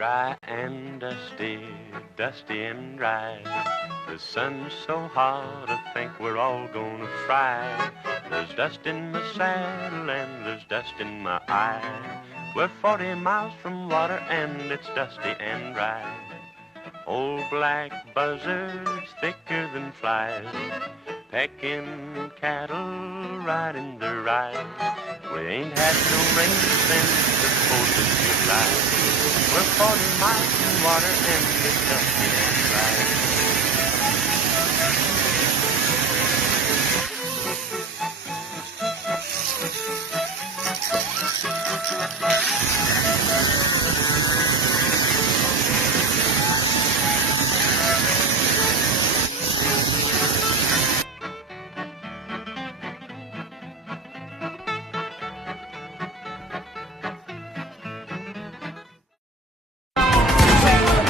Dry and dusty, dusty and dry. The sun's so hot, I think we're all gonna fry. There's dust in my saddle and there's dust in my eye. We're 40 miles from water and it's dusty and dry. Old black buzzards thicker than flies, pecking cattle right in the ride. We ain't had no rain since the 4th of July. We're 40 miles from water and it's dusty and dry.